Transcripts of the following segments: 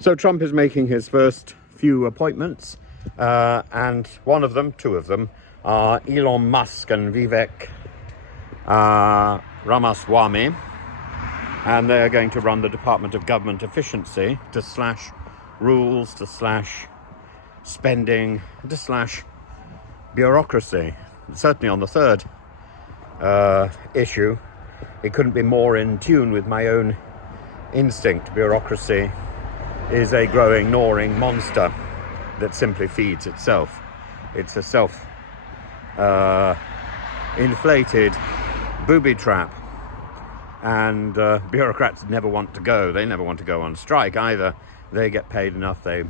So Trump is making his first few appointments, and two of them, are Elon Musk and Vivek Ramaswamy, and they are going to run the Department of Government Efficiency to slash rules, to slash spending, to slash bureaucracy. Certainly on the third issue, it couldn't be more in tune with my own instinct. Bureaucracy is a growing, gnawing monster that simply feeds itself. It's a self-inflated booby trap, and bureaucrats never want to go. They never want to go on strike either. They get paid enough. They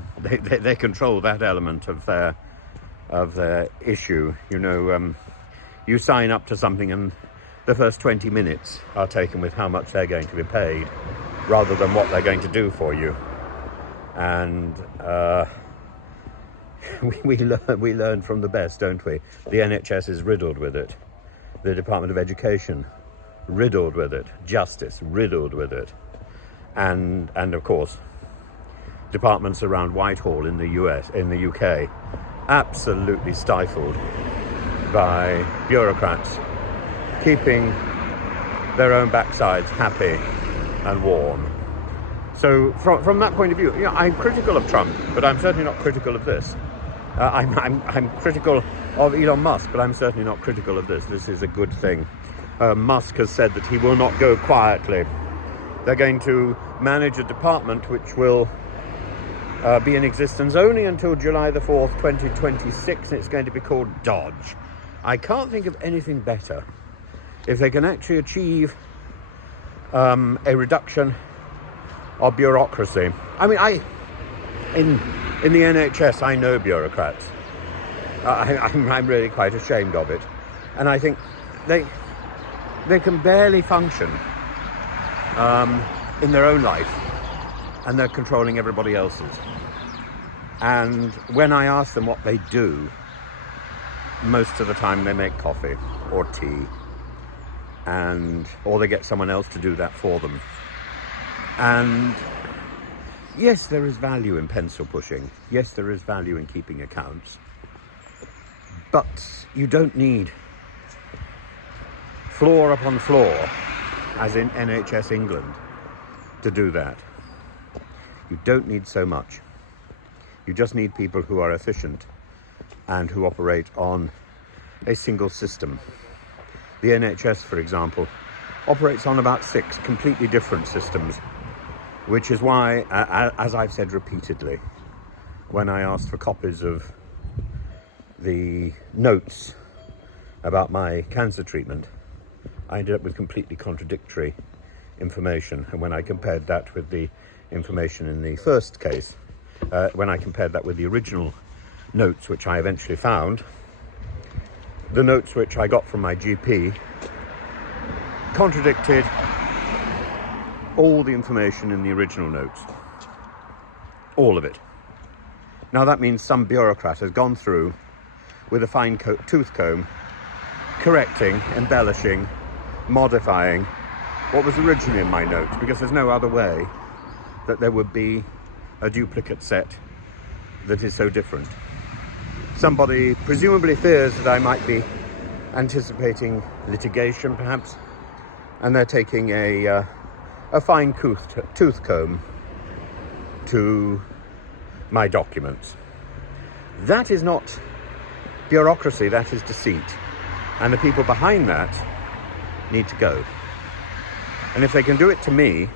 control that element of their issue. You know, you sign up to something and the first 20 minutes are taken with how much they're going to be paid rather than what they're going to do for you. And we learn from the best, don't we? The NHS is riddled with it. The Department of Education, riddled with it. Justice, riddled with it. And of course, departments around Whitehall in the UK, absolutely stifled by bureaucrats keeping their own backsides happy and warm. So from that point of view, I'm critical of Trump, but I'm certainly not critical of this. I'm critical of Elon Musk, but I'm certainly not critical of this. This is a good thing. Musk has said that he will not go quietly. They're going to manage a department which will be in existence only until July the 4th, 2026, and it's going to be called Dodge. I can't think of anything better. If they can actually achieve a reduction of bureaucracy. I mean, in the NHS, I know bureaucrats. I'm really quite ashamed of it, and I think they can barely function in their own life, and they're controlling everybody else's. And when I ask them what they do, most of the time they make coffee or tea, or they get someone else to do that for them. And yes, there is value in pencil pushing. Yes, there is value in keeping accounts. But you don't need floor upon floor, as in NHS England, to do that. You don't need so much. You just need people who are efficient and who operate on a single system. The NHS, for example, operates on about 6 completely different systems, which is why, as I've said repeatedly, when I asked for copies of the notes about my cancer treatment, I ended up with completely contradictory information. And when I compared that with the information in the first case, when I compared that with the original notes, which I eventually found, the notes which I got from my GP contradicted all the information in the original notes. All of it. Now that means some bureaucrat has gone through with a fine tooth comb, correcting, embellishing, modifying what was originally in my notes, because there's no other way that there would be a duplicate set that is so different. Somebody presumably fears that I might be anticipating litigation, perhaps, and they're taking a fine tooth comb to my documents. That is not bureaucracy, that is deceit. And the people behind that need to go. And if they can do it to me,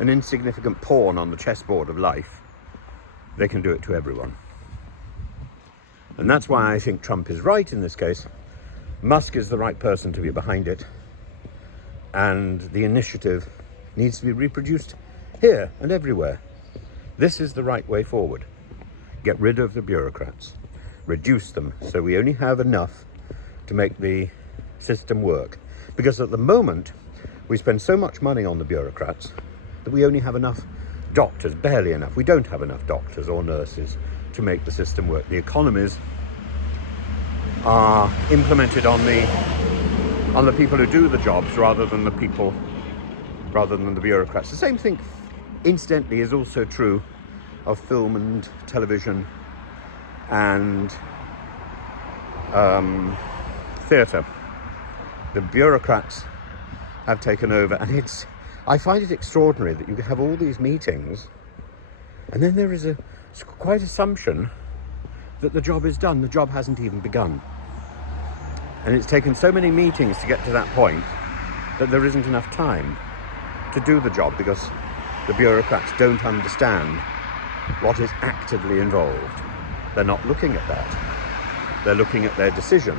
an insignificant pawn on the chessboard of life, they can do it to everyone. And that's why I think Trump is right in this case. Musk is the right person to be behind it. And the initiative needs to be reproduced here and everywhere. This is the right way forward. Get rid of the bureaucrats. Reduce them so we only have enough to make the system work. Because at the moment, we spend so much money on the bureaucrats that we only have enough doctors, barely enough. We don't have enough doctors or nurses to make the system work. The economies are implemented on the people who do the jobs rather than the bureaucrats. The same thing, incidentally, is also true of film and television and theatre. The bureaucrats have taken over, and I find it extraordinary that you have all these meetings and then there is a quite assumption that the job is done. The job hasn't even begun. And it's taken so many meetings to get to that point that there isn't enough time to do the job because the bureaucrats don't understand what is actively involved. They're not looking at that. They're looking at their decision,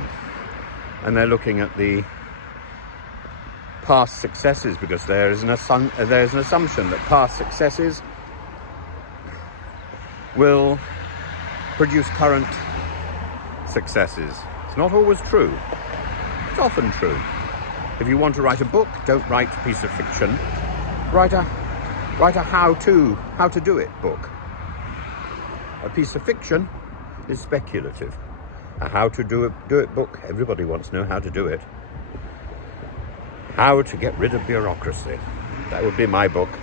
and they're looking at the past successes, because there's an assumption that past successes will produce current successes. It's not always true. It's often true. If you want to write a book, don't write a piece of fiction. Write a how to do it book. A piece of fiction is speculative. A how to do it book, everybody wants to know how to do it. How to get rid of bureaucracy. That would be my book.